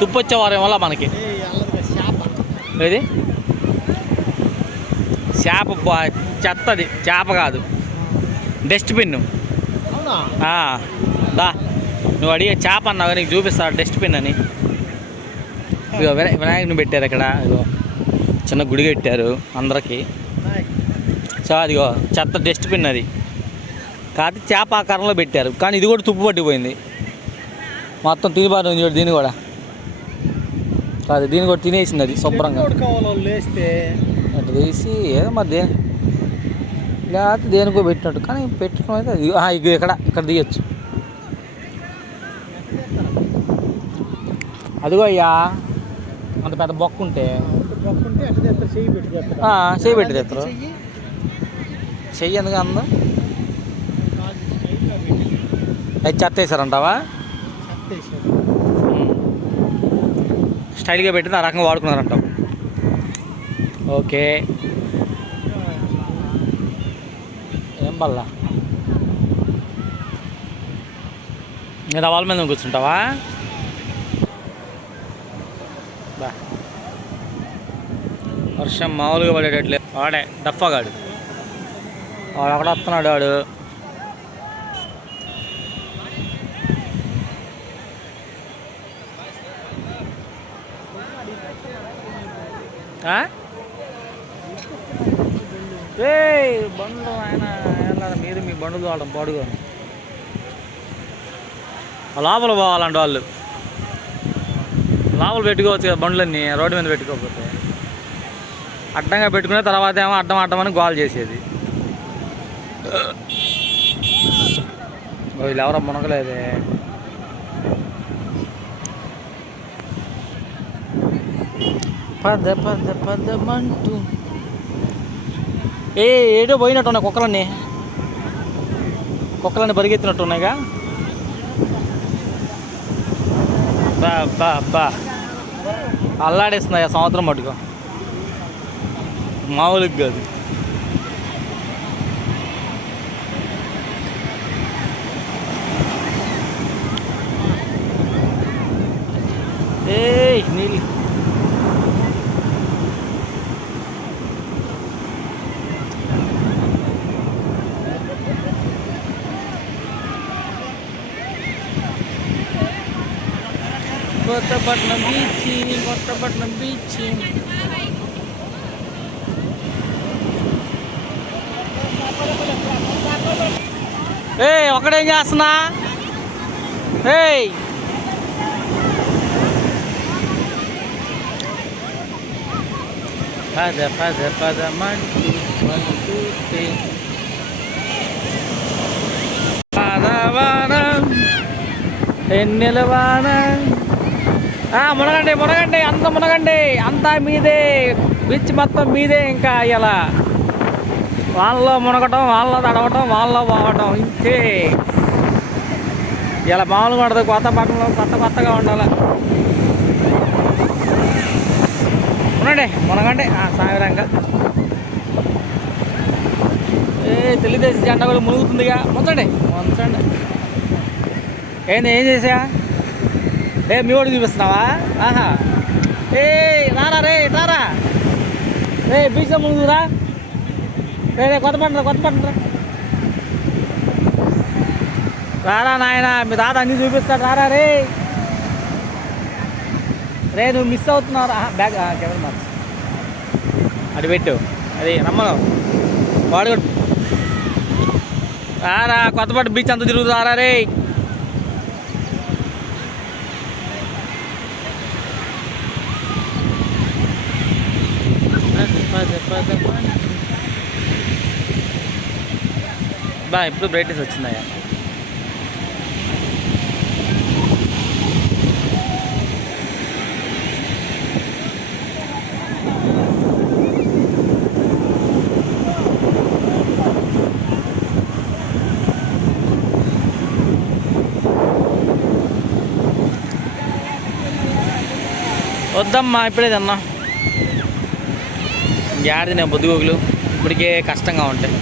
తుప్పు వచ్చే వారం వల్ల మనకి ఏది? చేప చెత్తది. చేప కాదు. డస్ట్బిన్ దా. నువ్వు అడిగే చేప అన్నావు నీకు చూపిస్తా డస్ట్బిన్ అని. ఇగో వినాయ వినాయకుని పెట్టారు ఇక్కడ ఇగో చిన్న గుడి కట్టారు అందరికి. సో అదిగో చెత్త డస్ట్బిన్ అది. కాదు చేప ఆకారంలో పెట్టారు. కానీ ఇది కూడా తుప్పు పట్టిపోయింది. మొత్తం తినిపారు ఉంది దీన్ని కూడా. కాదు దీన్ని కూడా తినేసింది అది శుభ్రంగా. లేస్తే అటు వేసి ఏదో మరి దే లేకపోతే దేనికో పెట్టినట్టు కానీ పెట్టడం అయితే ఇగో ఇక్కడ ఇక్కడ తీయచ్చు. అదిగో అయ్యా అంత పెద్ద బొక్క ఉంటే. చెయ్యి పెట్టి తెస్తారు. చెయ్యి ఎందుకు అందా? అది చెత్త వేసారంటావా? స్టైల్గా పెట్టింది ఆ రకంగా వాడుకున్నారంటాం. ఓకే. ఏం బల్లా? మీద వాళ్ళ మీద కూర్చుంటావా? బా. వర్షం మామూలుగా పడేటట్లే. వాడే డఫాగాడు వాడు అక్కడ వస్తున్నాడు వాడు. ఆ? బండ్లు ఆయన వెళ్ళాలి మీరు మీ బండ్లు వాళ్ళం పాడుగా. లోపల పోవాలంట వాళ్ళు. లోపల పెట్టుకోవచ్చు కదా బండ్లన్నీ రోడ్డు మీద పెట్టుకోకపోతే. అడ్డంగా పెట్టుకునే తర్వాత ఏమో అడ్డం అడ్డం అని గోల్ చేసేది. ఓ, వీళ్ళు ఎవరో మునగలేదే. పద పద పదమంటూ ఏ ఏడో పోయినట్టు ఉన్నాయి కుక్కలన్నీ. కుక్కలన్నీ పరిగెత్తినట్టు ఉన్నాయిగా బా బా బా. అల్లాడేస్తున్నాయి ఆ సంవత్సరం మటుకు. మామూలుగా కాదు. ఏయ్ నీళ్ళు. కొత్తపట్నం బీచ్ కొత్తపట్నం బీచ్ ఏ ఒకడేం చేస్తున్నా ఏయ్ పద పద పద మంటూ వన్ టూ త్రీ పదవారం ఎన్నెల వాన ఆ, మునగండి మునగండి అంత మునగండి. అంతా మీదే. బీచ్ మొత్తం మీదే ఇంకా ఇలా. వాళ్ళలో మునగటం వాళ్ళలో తడవటం వాళ్ళలో పోవటం ఇంతే. ఇలా మామూలుగా ఉండదు కొత్త పట్టణంలో కొత్త కొత్తగా ఉండాలి. ఉండండి మునగండి. ఆ, సాయంత్రంగా ఏ తెలుగుదేశం జెండా కూడా మునుగుతుందిగా. ముంచండి. ముంచండి. ఏంది ఏం చేసా ఏ మీ వాడు చూపిస్తున్నావా? ఆహా. ఏ రారా రే రారా. రే బీచ్ ముందురా రే. రే కొత్త పంట కొత్త పంట రారా నాయన మీ తాత అన్నీ చూపిస్తాడు రారా రే. రే నువ్వు మిస్ అవుతున్నావు రా. బ్యాగ్ కెమెరా మార్చు అటు పెట్టు. అది రమ్మను. వాడు రారా కొత్తపట్టు బీచ్ అంతా తిరుగుతారా రే. బా ఇప్పుడు బ్రైట్నెస్ వచ్చిందయ్యా. వద్దమ్మా ఇప్పుడేదన్నా యాడిది నేను బొద్దుగోగులు ఇప్పటికే కష్టంగా ఉంటాయి.